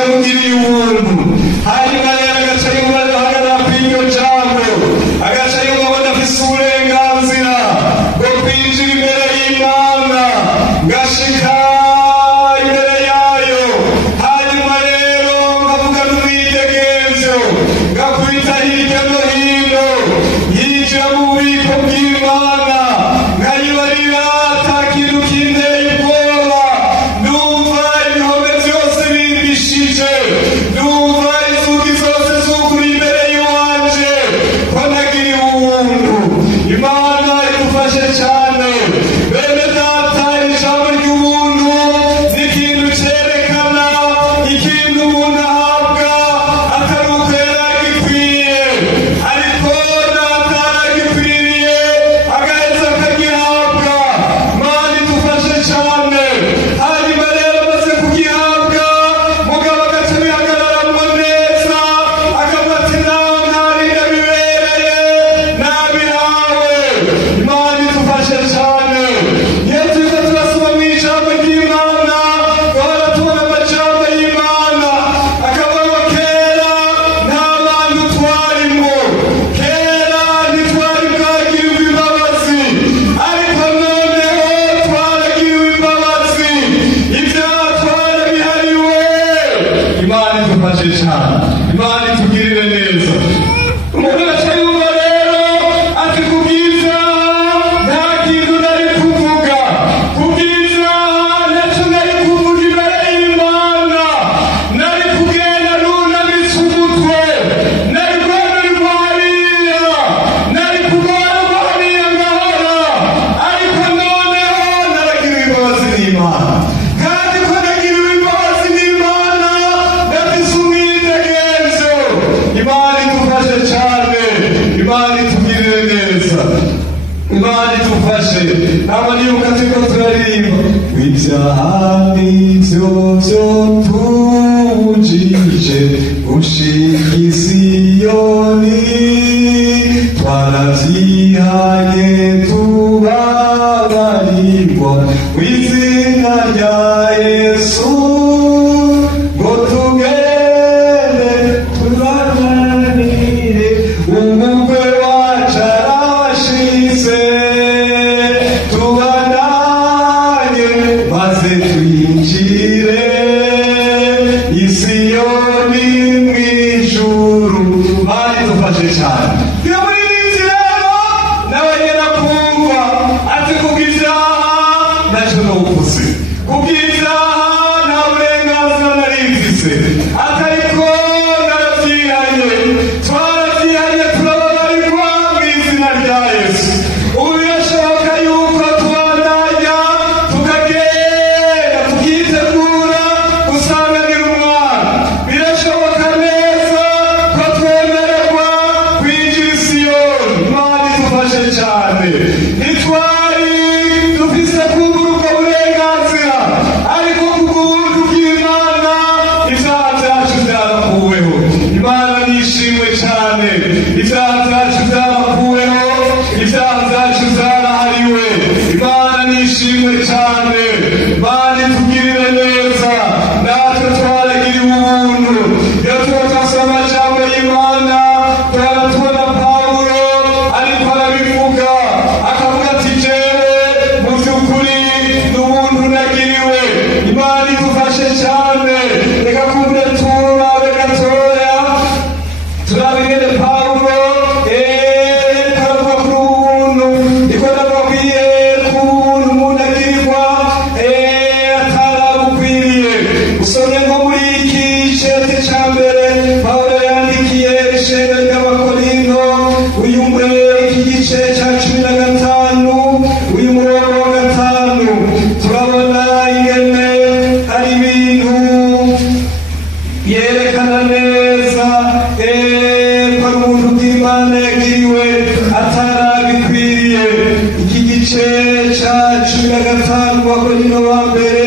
yamugiriye ubuntu hanyuma rero agaca yumva ahagarara kw'iryo jambo agaca yumva abona afise uburenganzira bwo kwinjira imbere y'Imana ngashika imbere yayo hanyuma rero ngavuga n'umwidegemvyo ngakubita hirya no hino yinjira mu bubiko bw'Imana ngayibarira ata kintu kinteye ubwoba numva ibihome vyose bimbishije numva inzugi zose zugura imbere yiwanje ko nagiriwe ubuntu Imana idufashe cane bene data ijambo ry'ubuntu ni ikintu cerekana ikintu umuntu ahabwa atari uko yaragikwiye ariko n'ataragikwiye agaheza akagihabwa Imana idufashe cane hanyuma rero amaze kugihabwa mugabo agaca bihagararamwo neza akavuga ati nawe ntari ndabibereye nabihawe Imana idufashe cane iyo turiko turasoma mw'ijambo ry'Imana duhora tubona amajambo y'Imana akavuga ngo kera nta bantu twarimwo kera ntitwari bwagirirwe imbabazi ariko noneho twaragiriwe imbabazi ibyaha twarabihariwe Imana idufashe cane Imana itugirire neza umuntu agaca yumva rero ati kubw'ivyaha nta kintu nari kuvuga kubw'ivyaha ntaco nari kuvuga imbere y'Imana nari kugenda nunamitse umutwe nari guhanurirwa hariya nari kugarurwa hariya ngahora ariko noneho naragiriwe imbabazi n'Imana kandi ko nagiriwe imbabazi n'Imana ndafise umwidegemvyo Imana idufashe cane Imana itugirire neza Imana idufashe ntabwo nibuka turiko turaririmba ibyaha nivyo vyo tubujije gushika i Siyoni twaravyihaye tubabarirwa mw'izina rya Yesu ngo tugende tubaganire umukwe wacu arashitse tubandanye maze twinjire i Siyoni mw'ijuru Imana idufashe cane iyo muririmbyi rero nawe nyene akumva ati kubw'ivyaha ntaco novuze kubw'ivyaha nta burenganzira nari mfise atariko naravyihanye twaravyihanye turababarirwa mw'izina rya Yesu ubu birashoboka yuko tubandanya tukagenda tukitegura gusanganira Umwana birashoboka neza ko twemererwa kwinjira i Siyoni Imana idufashe cane ntitwari dufise kubura ubwo burenganzira ariko kubw'ubuntu bw'Imana ivyaha vyacu vyarakuweho Imana nishimwe cane ivyaha vyacu vyarakuweho ivyaha vyacu vyarahariwe Imana nishimwe cane Imana itugirire neza natwe twaragiriwe ubuntu iyo tuba twasoma amajambo y'Imana tuhora tubona Pawulo ariko arabivuga akavuga ati jewe mu vy'ukuri n'ubuntu nagiriwe Imana idufashe cane reka kumbe turabe gatoya turabe ingene Pawulo aravuga kuri ubuntu niko ndavuga kwiyereka ubuntu umuntu agirirwa atarabukwiriye usomye nko muri iki cete ca mbere Pawulo yandikiye ishengero ry'Abakorinto iki gice ca 15 uyu murongo wa 5 turabona ingene hari ibintu yerekana neza ko umuntu bw'Imana yagiriwe atarabikwiriye iki gice ca 15 Abakorinto ba mbere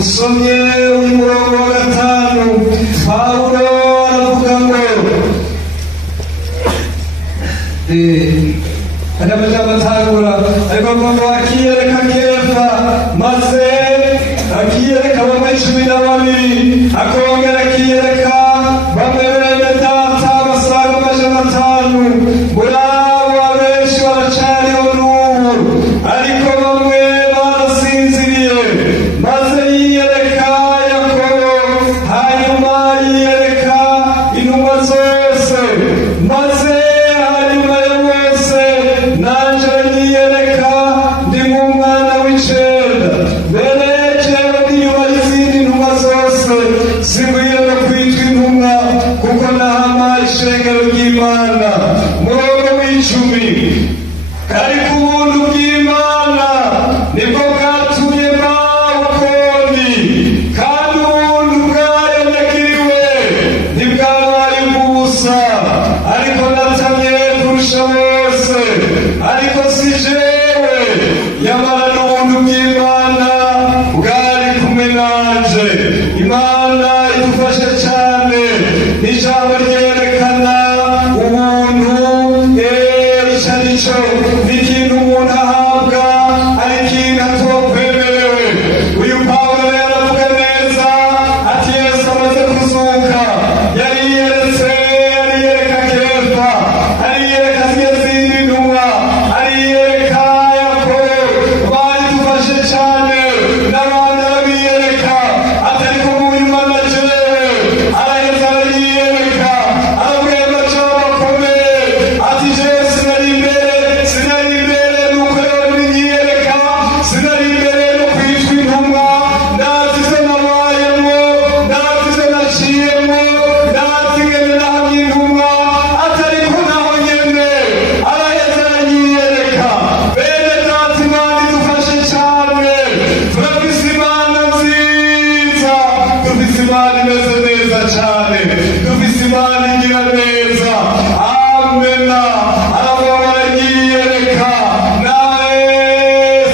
usomye uyu murongo wa 5 Pawulo aravuga ngo akabajambo atangura ariko ngo akiyereka Kefa maze akiyereka bamwe 12 akongera sinkwiye no kwitwa intumwa kuko nahampaye ishengero ry'Imana murongo w'icumi ariko ubuntu bw'Imana nibwo bwatumye mpawe ukundi kandi ubuntu bwayo nagiriwe ntibwabaye ubusa ariko natamye kurusha bose ariko si jewe yamara n'ubuntu bw'Imana bwari kumwe nanje. Imana idufashe cyane n'ijambo ryerekana ubuntu icyo ari cyo n'ikintu umuntu ahabwa ari ikintu atokwemerewe. Uyu Pawulo rero aravuga neza ati Yesu amaze kuzuka yariyereka Kefa, ariyereka zindi ntumwa, ariyereka Yakobo. Badufashe cyane n'abandi arabiyereka atari ko mu Imana jewe araheza ariyereka arabwira amajambo akomeye ati jewe sinari imbere nuko yonyiyereka, sinari imbere no kwitwa intumwa, ndazi ivyo nabayemo, ndazi ivyo naciyemo, ndazi ingene nahamye intumwa, atariko naho nyene araheza aranyiyereka. Bene data, Imana idufashe cane, turafise Imana nziza, dufise Imana imeze neza cane, dufise Imana igira neza. Amena aravuga baranyiyereka nawe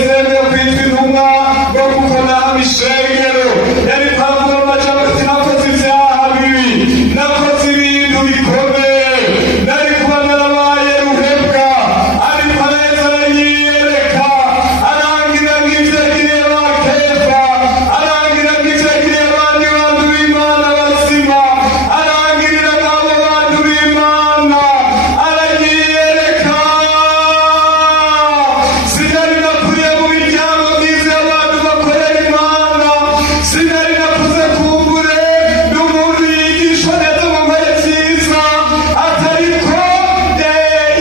sembe kwitwa intumwa ngo kuko nahamye ishengero. Yariko aravuga amajambo ati nakoze ivyaha bibi, nakoze ibintu bikomeye, nari kuba narabaye ruhebwa, ariko araheza aranyiyereka arangira ng'ivyo yagiriye ba Kefa, arangira ng'ivyo yagiriye abandi bantu b'Imana bazima, arangirira n'abo bantu b'Imana aranyiyereka. Sinari nakuriye mu miryango myiza y'abantu bakorera Imana, sinari nakuze kumbure n'umuntu yigishwa neza mu nkore nziza, atariko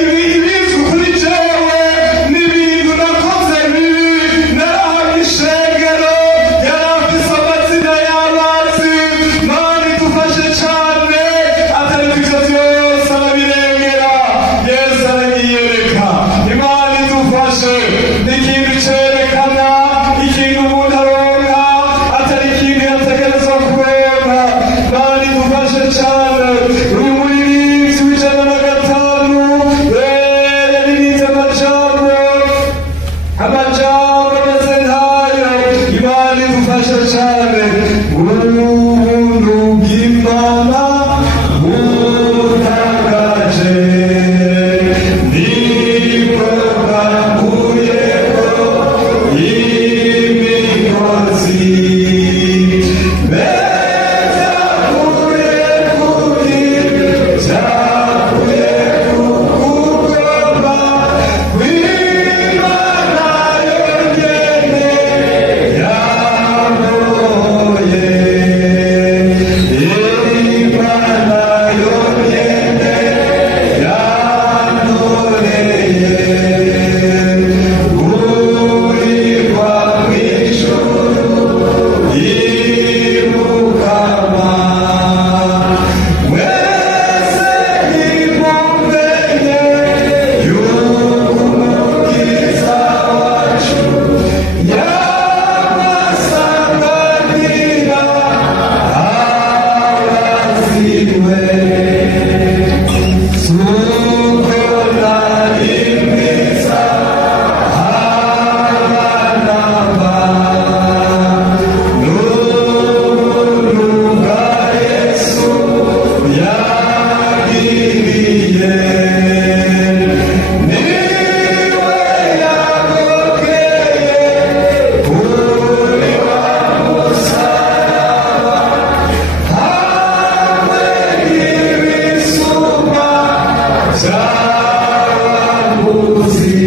ibizwi kuri jewe n'ibintu nakoze bibi. Narahamye ishengero yarafise amazina y'abazi. Imana idufashe cane atariko ivyo vyose arabirengera. Yesu aranyiyereka. Imana idufashe n'ikintu cerekana ikintu umuntu aronka atari ikintu yategerezwa kuronka. Imana idufashe cane. Uyu muririmbyi w'ijana na gatanu yaririmbye amajambo ameze nkayo. Imana idufashe cane. Ubuntu bw'Imana butangaje nibwo bwakuyeko imigozi, byakuye kuri byakuye kugomba kw'Imana yonyene yaboye. Imana yonyene yanoreye urirwa mw'ijuru y'Umukama. Mwese nimumenye yuko Umukiza wacu yabasanganira abaziwe. Suko nari mwiza abana ba n'ubuntu bwa Yesu yagiriye. Niwe yagokeye kuri wa musaraba, hamwe n'ibisumba by'abaguzi.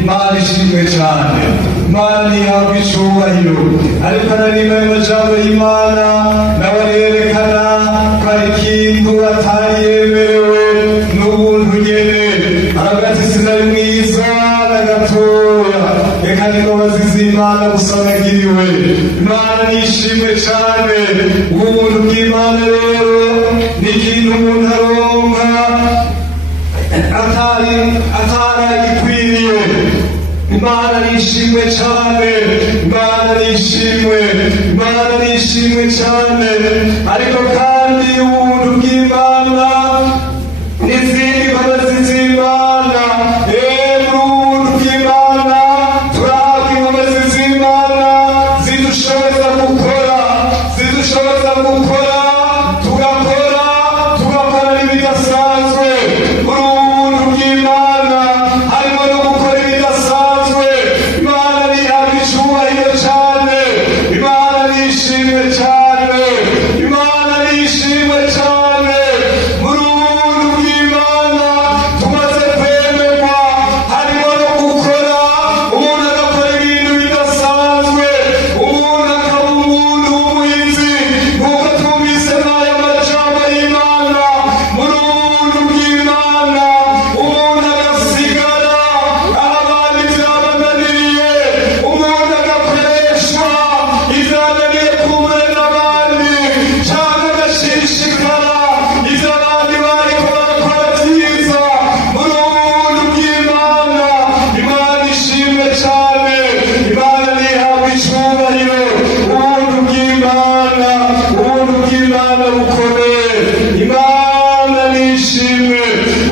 Imana ishimwe cane, Imana ihabwa icubahiro. Ariko naririmba ayo majambo y'Imana nawe arerekana ko ari ikintu atari yemerewe n'ubuntu nyene. Aravuga ati sinari mwiza na gatoya, reka n'imbabazi z'Imana gusa nagiriwe. Imana nishimwe cyane ubuntu bw'Imana rero ni ikintu umuntu aronka ataragikwiriye. Imana nishimwe cyane, Imana nishimwe cyane. Ariko kandi ubuntu bw'Imana n'izindi mbabazi z'Imana, mu buntu bw'Imana turahabwa imbabazi z'Imana zidushoboza gukora tugakora n'ibidasanzwe. Muri ubu buntu bw'Imana harimo no gukora ibidasanzwe. Imana nihabwa icyubahiro cyane, Imana nishimwe cyane. Muri ubu buntu bw'Imana tumaze kwemerwa harimo no gukora. Umuntu agakora ibintu bidasanzwe, umuntu akaba umuntu w'umuhinzi nk'uko twumvise n'aya majambo y'Imana. Muri ubu buntu bw'Imana umuntu agasigara aho abandi byabananiye, umuntu agakoreshwa ibyananiye kumwe n'abandi, cyangwa agashishikara ibyo abandi bariko barakora byiza. Muri ubu buntu bw'Imana, Imana ishimwe cyane, Imana nihabwa icyubahiro. Ubuntu bw'Imana bukomeye, Imana nishimwe.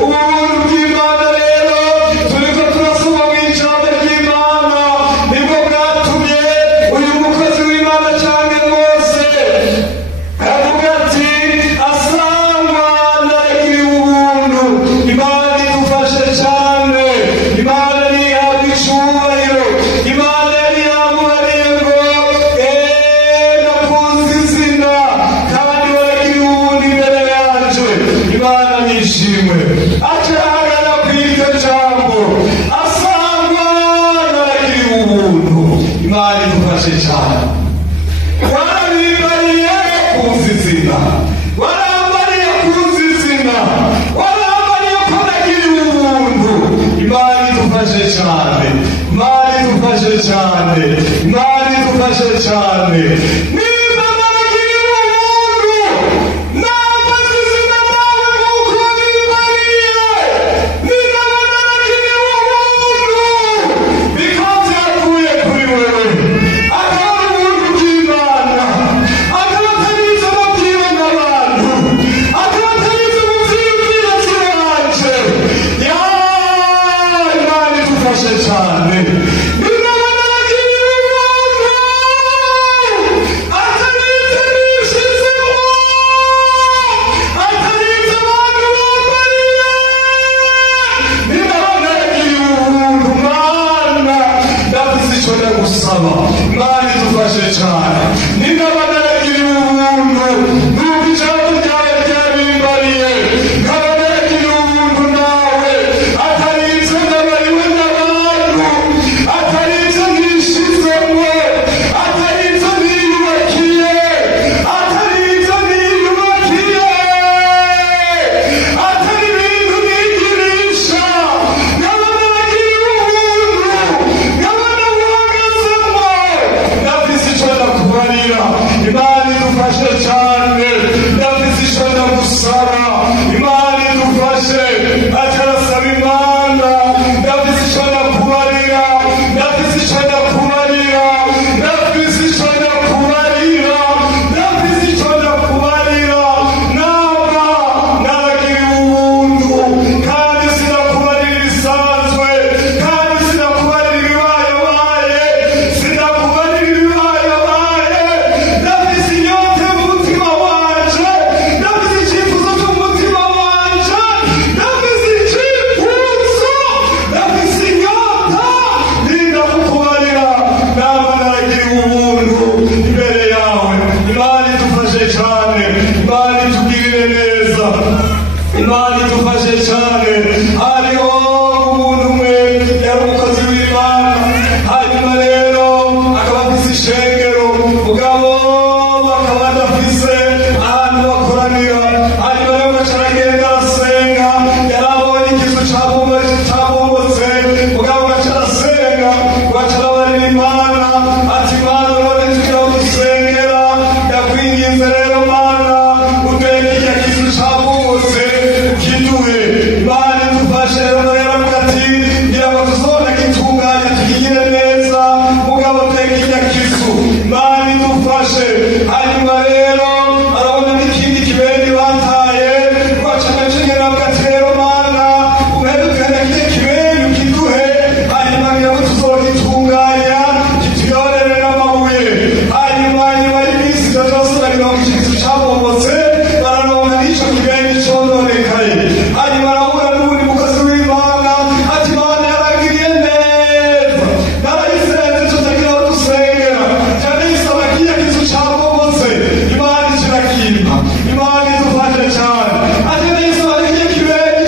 Ubuntu bw'Imana rero turiko turasoma mu ijambo ry'Imana nibwo bwatumye uyu mukozi w'Imana cyane Mose avuga ati asangwa naragiye ubuntu. Imana idufashe cyane, Imana nihabwa icyubahiro. Imana yari yamubariye ngo nakuzi izina kandi waragiye ubuntu imbere yanje. Imana nishimwe. Acarahagana ku iryo jambo asangwa naragiye ubuntu. Imana idufashe cyane. Warabibariye kuzi izina, warambariye kuzi izina, warambariye ko nagiriye ubuntu. Imana idufashe cyane, Imana idufashe cyane, Imana idufashe cyane. Niba nagiriye ubuntu nambaza izina nawe nk'uko wibariye. Niba nagiriye ubuntu bikaba byavuye kuri wewe, akaba ari ubuntu bw'Imana, akaba atari ibyo mubwiwe n'abantu, akaba atari ibyo mubyibwira by'iwanje. Imana idufashe cyane. Niba nagiriye ubuntu atari ibyo nishizemo, atari ibyo abantu bambariye. Niba nagiriye ubuntu Mana ndavuze icyo ndagusaba, Imana idufashe cyane. Niba nagiriye ubuntu nuko ijambo ryawe ryabimbariye, nkaba nagiriye ubuntu nawe atari ibyo nabariwe n'abantu, atari ibyo nishizemo, atari ibyo niyubakiye, atari ibyo niyubakiye, atari ibintu nigirisha. Nkaba nagiriye ubuntu, nkaba nabuhagazemo, ndavuze icyo ndakubarira. Imana idufashe cyane, ndavuze icyo ndagusaba. Imana idufashe. Atarasaba Imana, ndavuze icyo ndakubarira, ndavuze icyo ndakubarira, ndavuze icyo ndakubarira, ndavuze icyo ndakubarira. Naba nagiriye ubuntu kandi sinakubarira ibisanzwe, kandi sinakubarira ibibayabaye, sinakubarira ibibayabaye. Ndavuze inyota mu mutima wanje, ndavuze icyifuzo cy'umutima wanje, ndavuze icyifuzo, ndavuze inyota ndinda kukubarira. Naba nagiriye ubuntu imbere yawe. Imana idufashe cyane, Imana itugirire neza, Imana idufashe cyane. Hariho umuntu umwe yari umukozi w'Imana, hanyuma rero akaba afise ishengero, mugabo bakaba badafise ahantu bakoranira. Hanyuma rero gaca aragenda arasenga, yari abonye ikizu cabombotse, mugabo gaca arasenga, gaca arabarira Imana ati Imana urabona tugira gusengera rero mana uteke kijya kizu cabomotse ukiduhe Imana idufashe rero yaravuga ati ngira ngo tuzone gitunganya tukigire neza mugabo teke kijya kizu Imana idufashe hanyuma rero arabona n'ikindi kibeni bataye rwacana cingera avuga ati rero mana uherukane kijya kibeni ukiduhe hanyuma ngira ngo tuzogitunganya kituyorere n'amabuye hanyuma y'iminsi itatu na mirongo ikizu cabomotse bararonka n'ico kibeni cononekaye hanyuma arahura n'ubundi mukozi w'Imana ati Imana yaragiriye neza narayisenze tutagira aho dusengera cyane isaba kijya kizu cabomotse Imana kirakimpa Imana idufashe cyane ati ndayisaba kijya kibeni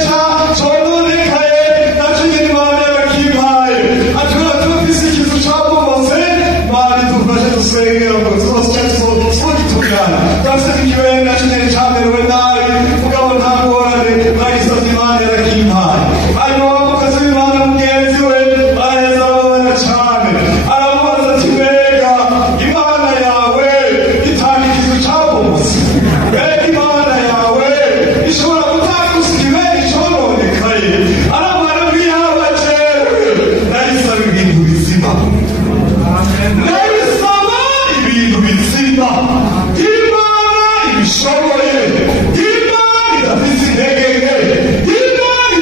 cononekaye naco nyene Imana yarakimpaye ati turafise ikizu cabomotse Imana idufashe dusengera ngo tuzogitungana turafise ikibeni naco nyene camerewe nabi mugabo nta ngorane nayisavye Imana yarakimpaye hanyuma umukozi w'Imana mugenzi we araheza arababona cane aramubaza ati mbega Imana yawe itanga ikizu cabomotse mbega Imana yawe ishobora gutanga ikibeni cononekaye arabona mbiyaba jewe nayisaba ibintu bizima nayisaba ibintu bizima Imana ibishoboye Imana idafise intege nke Imana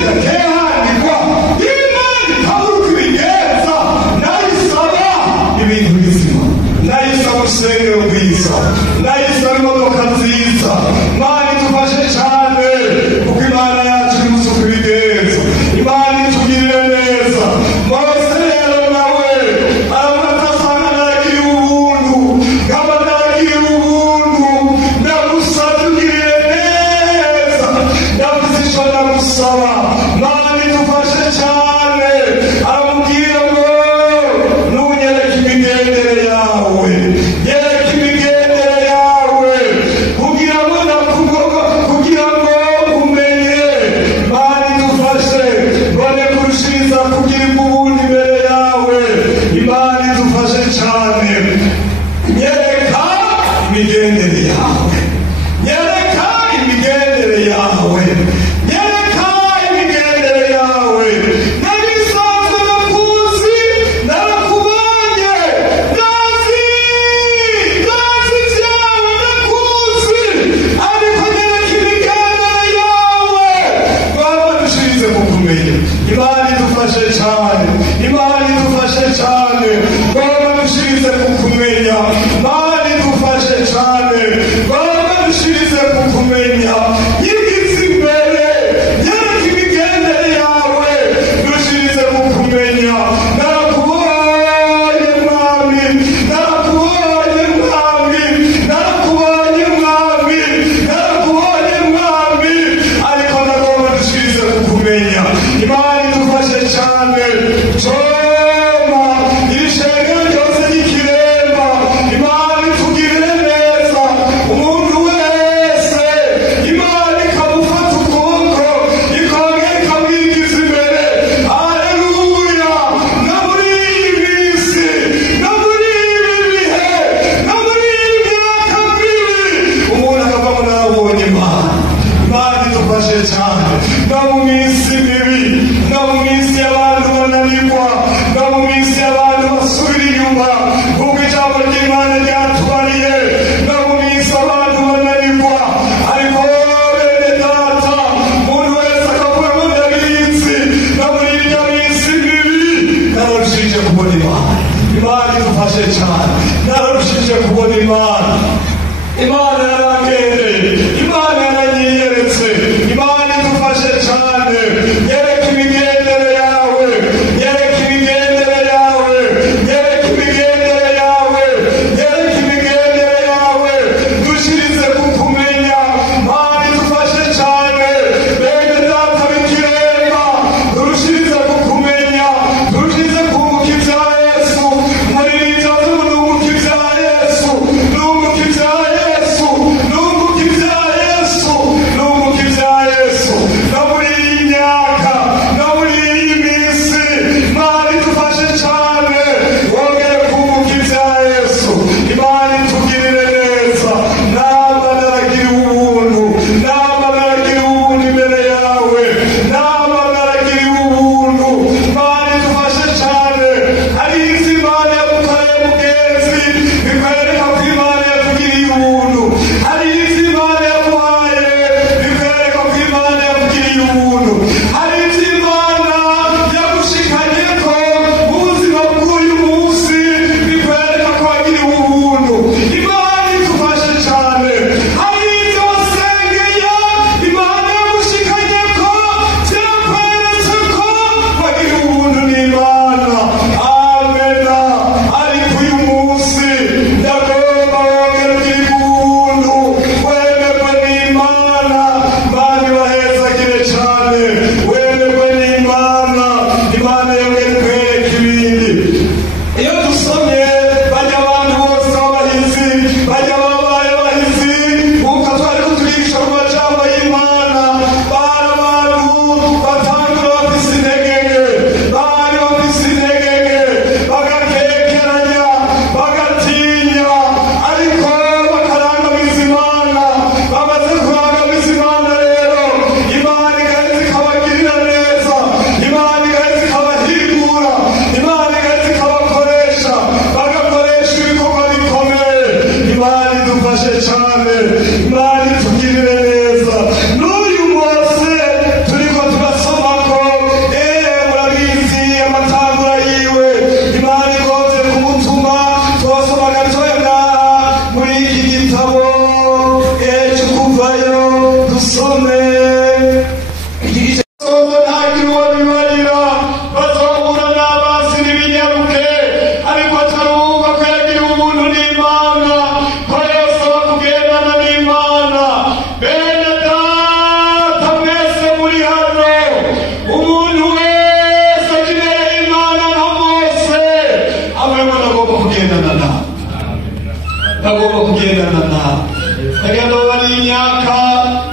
imyaka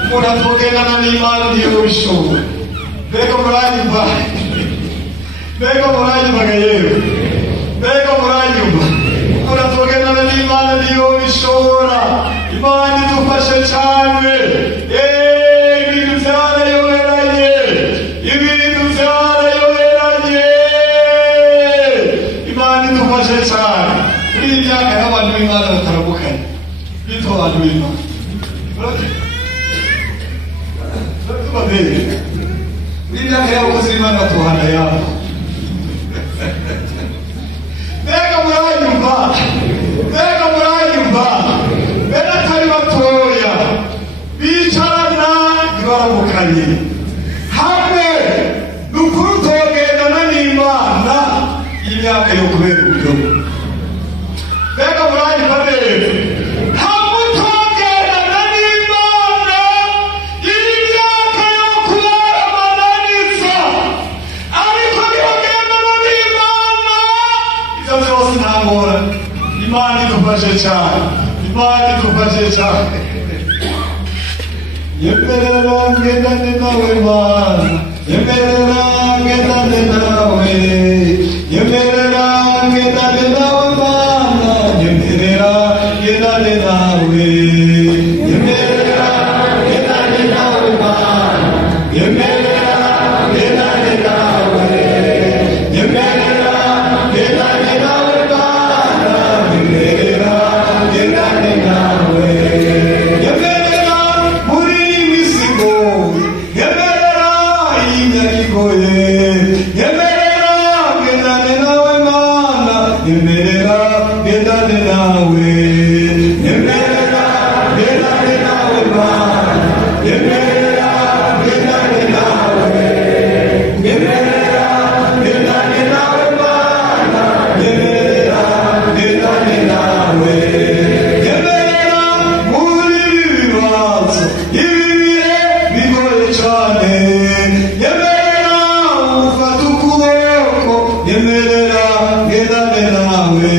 umuntu atogendana n'Imana ntiyobishobora. Mbega muranyumva? Mbega muranyumva yewe? Mbega muranyumva? Umuntu atogendana n'Imana ntiyobishobora. Imana idufashe cyane. Ibintu byarayoberanye. Ibintu byarayoberanye. Imana idufashe cyane. Muri iyi myaka y'abantu b'Imana bataramukanye. Bitwa abantu b'Imana. Imyaka y'abakozi b'Imana batuhana yabo. Mbega muranyumva? Mbega muranyumva? Mbega atari batoya bicarana ntibaramukanye hamwe n'ukuri utogendana n'Imana y'imyaka yo kubera uburyo. Mbega muranyumva neza? Hamwe utogendana n'Imana y'imyaka yo kubera amananiza, ariko ntibagendana n'Imana ibyo byose nta ngorane. Imana idufashe cyane. Imana idufashe cyane. Yemerera ngendane nawe Mana, yemerera ngendane nawe, yemerera ngendane nawe Mana, yemerera ngendane nawe, yemerera ngendane nawe Mana, yemerera ngendane nawe, yemerera ngendane nawe Mana, yemerera ngendane nawe, yemerera muri misigo, yemerera inyakigoye, yemerera ngendane nawe Mana, yemerera ngendane nawe, yemerera ngendane nawe Mana, yemerera ngendane nawe, yemerera ngendane nawe Mana, yemerera ngendane nawe, yemerera muri ibibazo ibibihe bigoye cyane, yemerera ufata ukuboko, yemerera ngendane nawe,